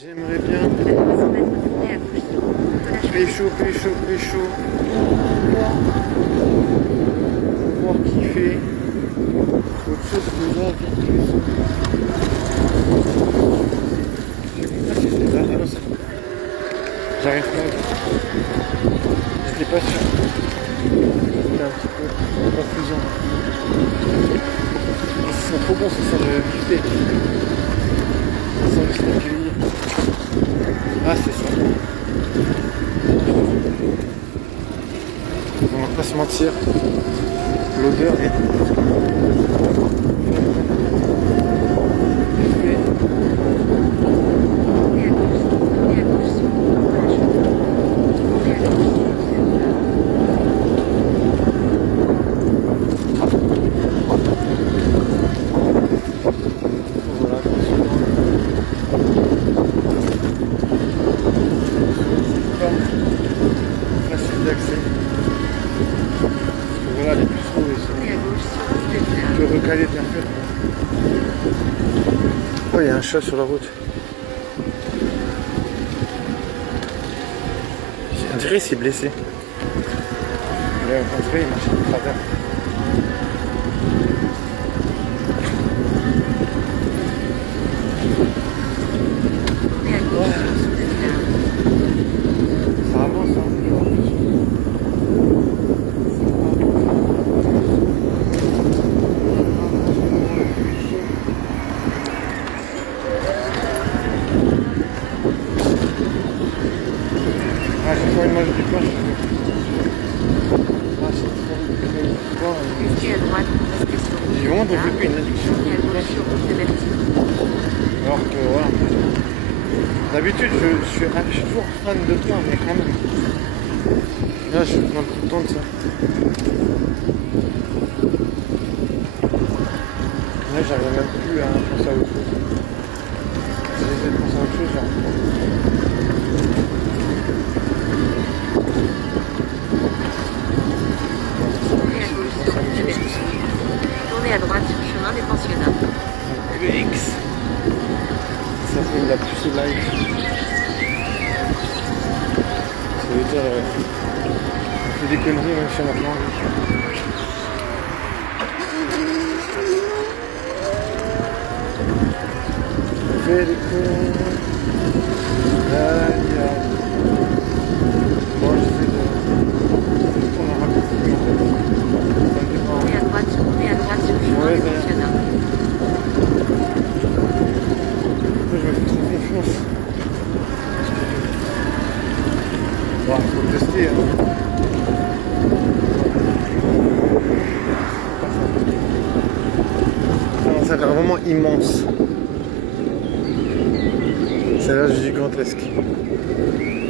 J'aimerais bien pécho, pouvoir kiffer autre chose que la vie. Ah, c'était là, non, j'arrive pas. J'étais pas sûr. C'était un petit peu confusant. Ça sent trop bon, ça sent le beefsteak. Ça sent le steak grillé. Ah, c'est ça. On va pas se mentir. L'odeur est... facile d'accès. Voilà, les puceaux, tu peux recaler ta fête. Oh, il y a un chat sur la route. On dirait qu'il s'est blessé. Il a rencontré, il marche de travers. Ça avance, hein. Ah, j'ai pas une image du plan. Ah, c'est trop bien. J'ai vraiment développé une addiction. Alors que voilà. D'habitude, je suis toujours fan de pain, mais quand même. Là, je suis plein tout le temps de ça. Là, j'arrive même plus à penser à autre chose. Si j'essaie de penser à autre chose, j'arrive pas. Tournez à droite sur le chemin des pensionnats. VX. Ça s'appelle la puce live. Ça veut dire on fait des conneries même si on a pas envie. On fait des conneries. Aïe aïe. Bon, j'essaie de... On a raconté en fait. Tournez à droite sur le chemin Ouais, des ça y est. pensionnats. Je me fais trop confiance. Bon, faut tester. Hein. Non, ça a l'air vraiment immense. Ça a l'air gigantesque.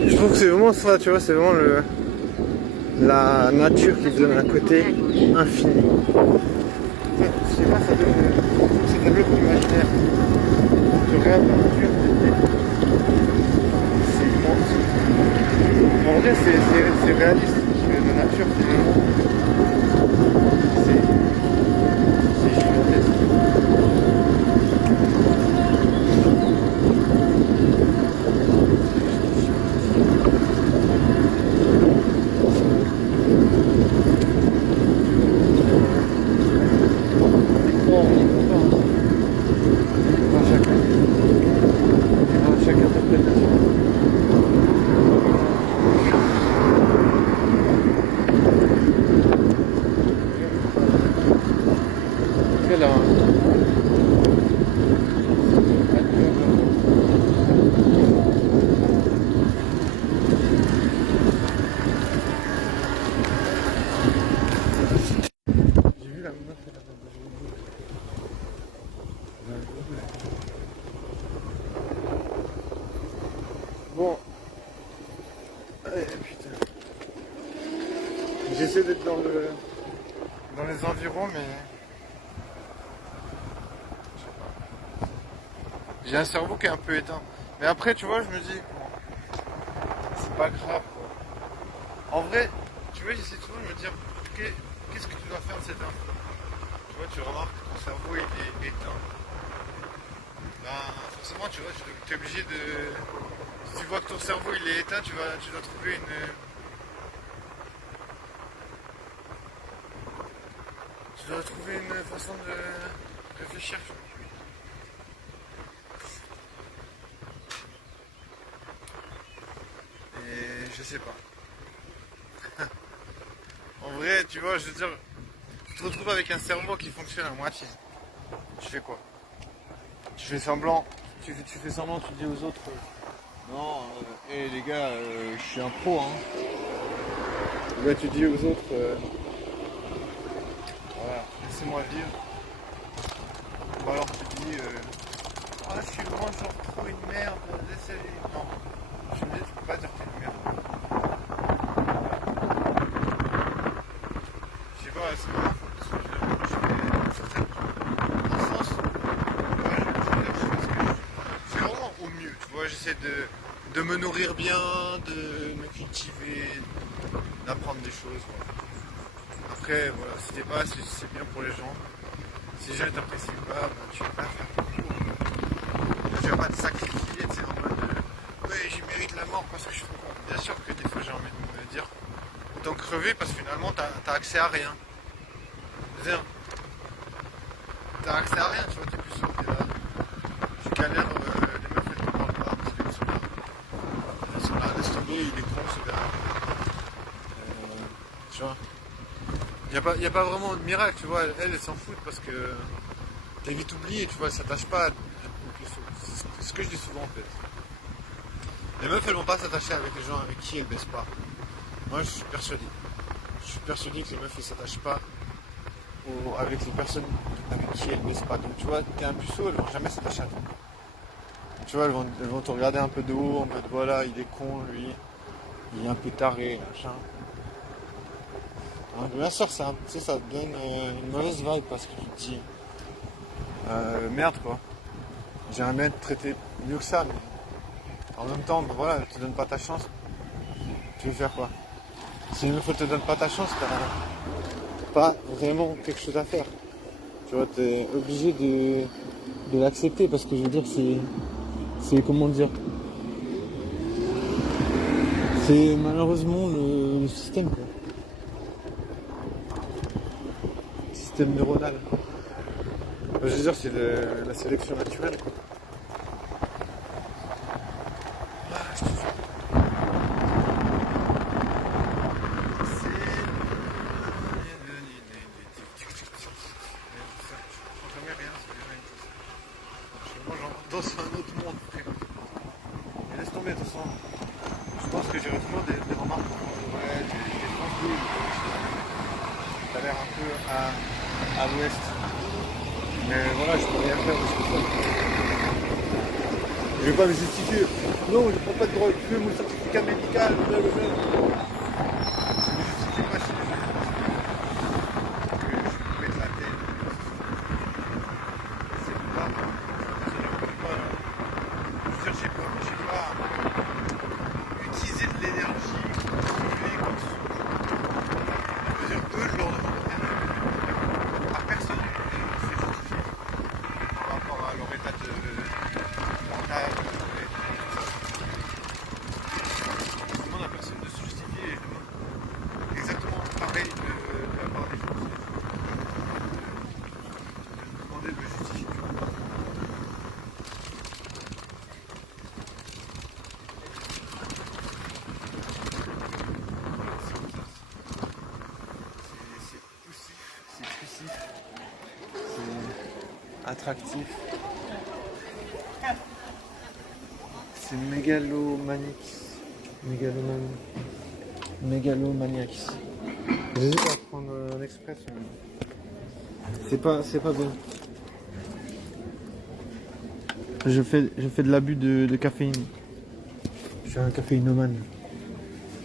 Je trouve que c'est vraiment ça, tu vois, c'est vraiment la nature qui donne un côté infini. Je sais pas, ça développe l'imaginaire. Tu regardes la nature, c'est immense. En vrai, c'est réaliste, parce que la nature, c'est vraiment... C'est gigantesque. Bon, on est content. Chaque interprétation. Après là. J'ai vu la meuf là-bas. Bon. Putain. J'essaie d'être dans les environs, mais je sais pas. J'ai un cerveau qui est un peu éteint. Mais après, tu vois, je me dis, bon, c'est pas grave, quoi. En vrai, tu vois, j'essaie toujours de me dire, qu'est-ce que tu dois faire de cette info? Tu vois, tu remarques que ton cerveau il est éteint. Ben, forcément, tu vois, tu es obligé de... Si tu vois que ton cerveau il est éteint, tu dois trouver une... Tu dois trouver une façon de réfléchir. Et je sais pas. En vrai, tu vois, je veux dire, tu te retrouves avec un cerveau qui fonctionne à moitié. Tu fais quoi? Tu fais semblant. Tu fais semblant, tu dis aux autres. Non, les gars, je suis un pro, hein. Et là, tu dis aux autres, voilà, laissez-moi vivre. Ou alors tu dis, ah, je suis vraiment genre trop une merde, laissez vivre. Non, je me dis, tu peux pas dire que t'es une merde. Je sais pas, c'est pas ma faute. Parce que je fais dans le sens, ouais, je fais vraiment au mieux, tu vois, j'essaie de me nourrir bien, de me cultiver, d'apprendre des choses. Quoi. Après, voilà, si c'est bien pour les gens. Si les gens ne t'apprécient pas, ben, tu vas pas faire ton boulot. Tu vas pas te sacrifier, tu sais, en mode ouais, j'y mérite la mort parce que je fais quoi. Bien sûr que des fois j'ai envie de me dire autant crever parce que finalement t'as accès à rien. C'est-à-dire, t'as accès à rien, tu vois, t'es plus sûr, t'es là. Tu galères, les meufs elles te parlent pas parce qu'elles sont là. Elles sont là, laisse tomber, il est con ce gars. Tu vois. Y a pas vraiment de miracle, tu vois, elles s'en foutent parce que t'es vite oublié, tu vois, elles s'attachent pas c'est ce que je dis souvent en fait. Les meufs elles vont pas s'attacher avec les gens avec qui elles baissent pas. Moi je suis persuadé. Je suis persuadé que les meufs elles s'attachent pas avec les personnes avec qui elles baissent pas. Donc tu vois, t'es un puceau, elles vont jamais s'attacher à toi. Tu vois, elles vont te regarder un peu de haut, en mode voilà, il est con lui, il est un peu taré, machin. Donc, bien sûr, ça te donne une mauvaise vibe parce que tu te dis merde quoi. J'aimerais bien être traité mieux que ça, mais en même temps, ben voilà, elle te donne pas ta chance. Tu veux faire quoi? Si une fois te donne pas ta chance, t'as pas vraiment quelque chose à faire. Tu vois, t'es obligé de l'accepter parce que je veux dire, c'est comment dire, c'est malheureusement le système quoi. Le système neuronal. Je veux dire, c'est la sélection naturelle quoi. Dans un autre monde, frère. Mais laisse tomber, de toute façon. Je pense que j'aurai toujours des remarques. Ouais, des francs. Ça a l'air un peu à l'ouest. Mais voilà, je peux rien faire de ce que ça. Je vais pas me justifier. Non, je prends pas de drogue, je veux mon certificat médical, blablabla. Je me justifie pas si je peux mettre la tête. C'est pas. Je sais pas, utiliser de l'énergie pour tuer comme ça. Je veux dire, eux, je leur demande rien. À personne ne se justifie par rapport à leur état de mental. Je demande à personne de se justifier et je demande exactement pareil de la part des gens. De demander de me justifier. C'est poussif, c'est attractif, c'est mégalomaniaque. J'hésite à prendre un express, mais c'est pas bien. Je fais de l'abus de caféine. Je suis un caféinomane.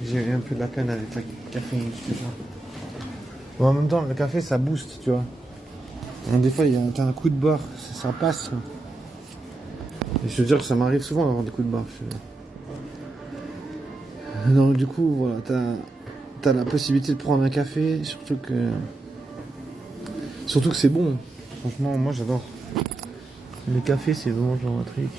J'ai un peu de la peine avec la caféine, je te jure. Bon, en même temps, le café ça booste, tu vois. Donc, des fois, t'as un coup de barre, ça passe. Quoi. Et je veux dire que ça m'arrive souvent d'avoir des coups de barre. Donc, du coup, voilà, t'as la possibilité de prendre un café, surtout que c'est bon. Franchement, moi j'adore. Les cafés, c'est vraiment genre un truc.